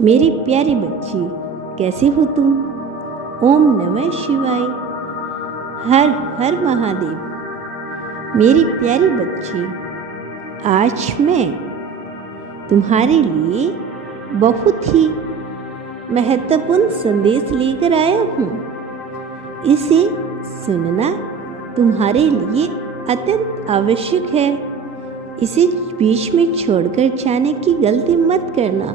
मेरी प्यारी बच्ची, कैसे हो तुम? ओम नमः शिवाय। हर हर महादेव। मेरी प्यारी बच्ची, आज मैं तुम्हारे लिए बहुत ही महत्वपूर्ण संदेश लेकर आया हूँ। इसे सुनना तुम्हारे लिए अत्यंत आवश्यक है। इसे बीच में छोड़कर जाने की गलती मत करना।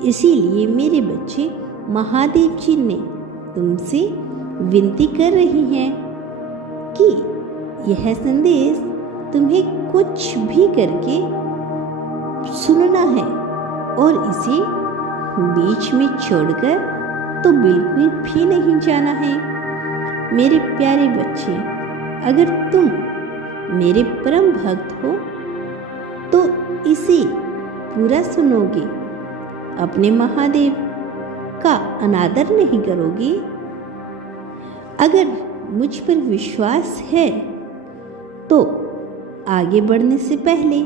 इसीलिए मेरे बच्चे, महादेव जी ने तुमसे विनती कर रही हैं कि यह संदेश तुम्हें कुछ भी करके सुनना है और इसे बीच में छोड़कर तो बिल्कुल भी नहीं जाना है। मेरे प्यारे बच्चे, अगर तुम मेरे परम भक्त हो तो इसे पूरा सुनोगे, अपने महादेव का अनादर नहीं करोगे। अगर मुझ पर विश्वास है तो आगे बढ़ने से पहले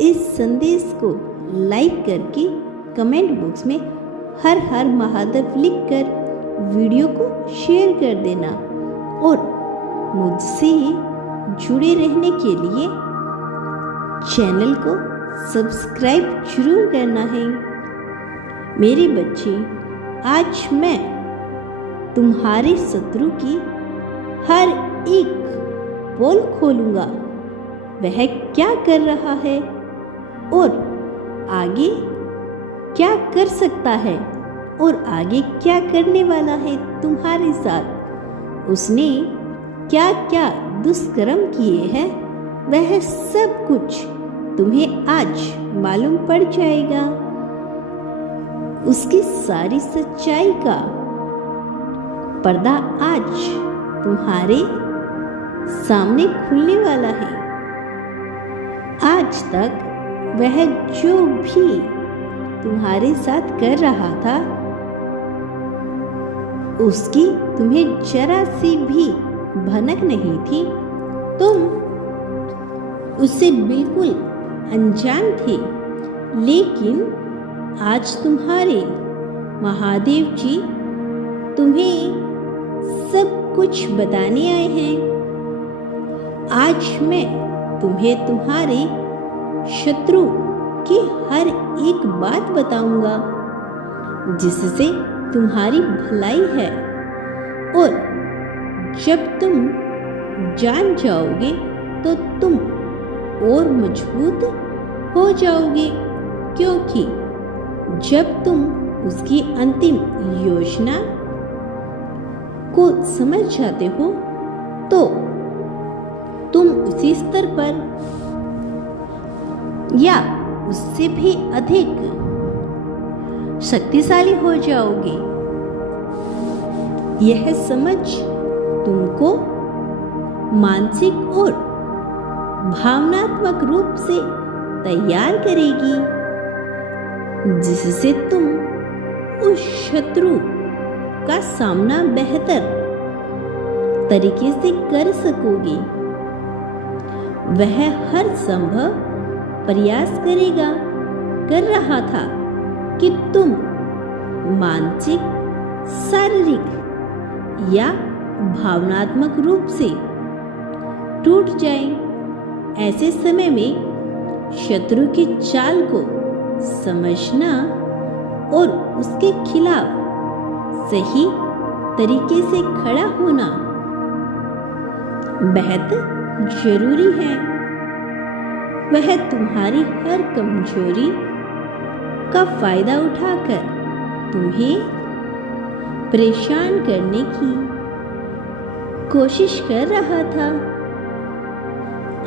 इस संदेश को लाइक करके कमेंट बॉक्स में हर हर महादेव लिखकर वीडियो को शेयर कर देना और मुझसे जुड़े रहने के लिए चैनल को सब्सक्राइब जरूर करना है। मेरे बच्चे, आज मैं तुम्हारे शत्रु की हर एक पोल खोलूंगा। वह क्या कर रहा है और आगे क्या कर सकता है और आगे क्या करने वाला है तुम्हारे साथ। उसने क्या क्या दुष्कर्म किए हैं, वह सब कुछ तुम्हें आज मालूम पड़ जाएगा। उसकी सारी सच्चाई का पर्दा आज तुम्हारे सामने खुलने वाला है। आज तक वह जो भी तुम्हारे साथ कर रहा था, उसकी तुम्हें जरा सी भी भनक नहीं थी। तुम उससे बिल्कुल अनजान थे, लेकिन आज तुम्हारे महादेव जी तुम्हें सब कुछ बताने आए हैं। आज मैं तुम्हें तुम्हारे शत्रु की हर एक बात बताऊंगा, जिससे तुम्हारी भलाई है। और जब तुम जान जाओगे तो तुम और मजबूत हो जाओगे, क्योंकि जब तुम उसकी अंतिम योजना को समझ जाते हो तो तुम उसी स्तर पर या उससे भी अधिक शक्तिशाली हो जाओगे। यह समझ तुमको मानसिक और भावनात्मक रूप से तैयार करेगी, जिससे तुम उस शत्रु का सामना बेहतर तरीके से कर सकोगे। वह हर संभव प्रयास कर रहा था कि तुम मानसिक, शारीरिक या भावनात्मक रूप से टूट जाए। ऐसे समय में शत्रु की चाल को समझना और उसके खिलाफ सही तरीके से खड़ा होना बेहद जरूरी है। वह तुम्हारी हर कमजोरी का फायदा उठाकर तुम्हें परेशान करने की कोशिश कर रहा था।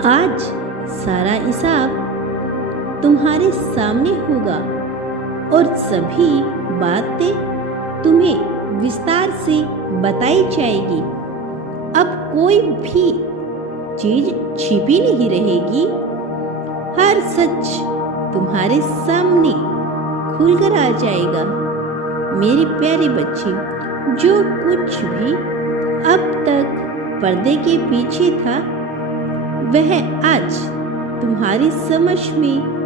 आज सारा हिसाब तुम्हारे सामने होगा और सभी बातें तुम्हें विस्तार से बताई जाएगी। अब कोई भी चीज छिपी नहीं रहेगी। हर सच तुम्हारे सामने खुलकर आ जाएगा। मेरे प्यारे बच्चे, जो कुछ भी अब तक पर्दे के पीछे था, वह आज तुम्हारी समझ में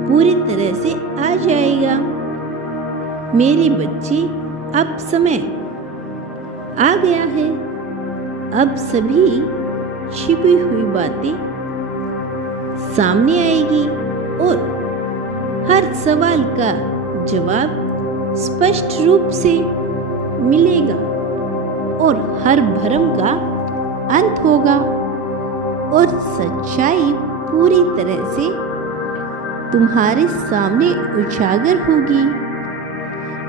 पूरी तरह से आ जाएगा। मेरे बच्चे, अब समय आ गया है। अब सभी छिपी हुई बातें सामने आएगी और हर सवाल का जवाब स्पष्ट रूप से मिलेगा और हर भ्रम का अंत होगा और सच्चाई पूरी तरह से तुम्हारे सामने उजागर होगी।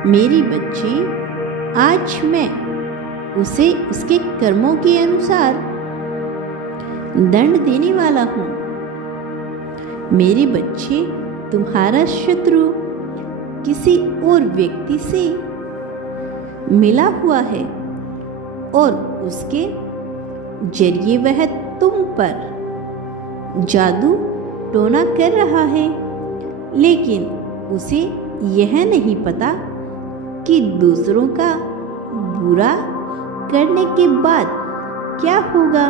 मेरे बच्चे, आज मैं उसे उसके कर्मों के अनुसार दंड देने वाला हूँ। मेरे बच्चे, तुम्हारा शत्रु किसी और व्यक्ति से मिला हुआ है और उसके जरिए वह तुम पर जादू टोना कर रहा है, लेकिन उसे यह नहीं पता कि दूसरों का बुरा करने के बाद क्या होगा।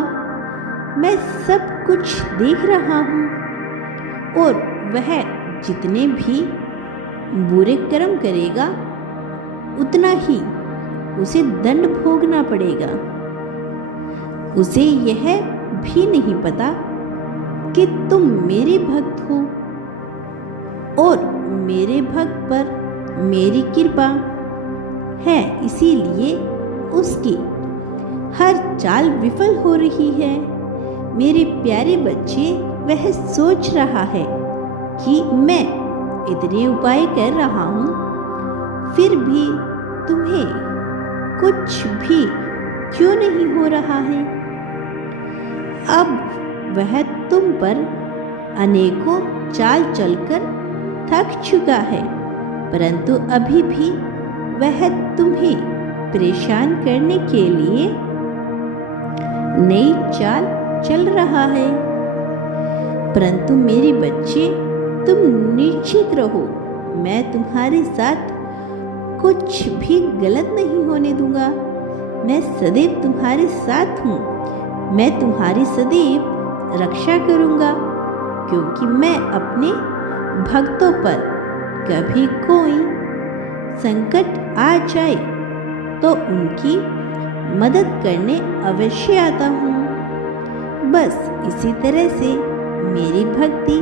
मैं सब कुछ देख रहा हूँ और वह जितने भी बुरे कर्म करेगा उतना ही उसे दंड भोगना पड़ेगा। उसे यह भी नहीं पता कि तुम मेरे भक्त हो और मेरे भक्त पर मेरी कृपा है, इसीलिए उसकी हर चाल विफल हो रही है। मेरे प्यारे बच्चे, वह सोच रहा है कि मैं इतने उपाय कर रहा हूँ, फिर भी तुम्हें कुछ भी क्यों नहीं हो रहा है। अब वह तुम पर अनेकों चाल चलकर थक चुका है, परंतु अभी भी वह तुम्हें परेशान करने के लिए नई चाल चल रहा है। परंतु मेरे बच्चे, तुम निश्चित रहो, मैं तुम्हारे साथ कुछ भी गलत नहीं होने दूंगा। मैं सदैव तुम्हारे साथ हूँ। मैं तुम्हारी सदैव रक्षा करूँगा, क्योंकि मैं अपने भक्तों पर कभी कोई संकट आ जाए तो उनकी मदद करने अवश्य आता हूँ। बस इसी तरह से मेरी भक्ति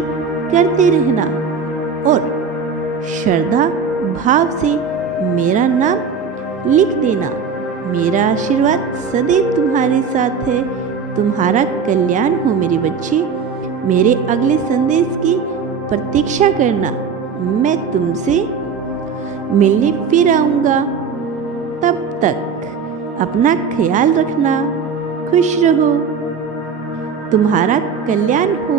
करते रहना और श्रद्धा भाव से मेरा नाम लिख देना। मेरा आशीर्वाद सदैव तुम्हारे साथ है। तुम्हारा कल्याण हो मेरे बच्चे। मेरे अगले संदेश की प्रतीक्षा करना। मैं तुमसे मिलने फिर आऊँगा। तब तक अपना ख्याल रखना। खुश रहो। तुम्हारा कल्याण हो।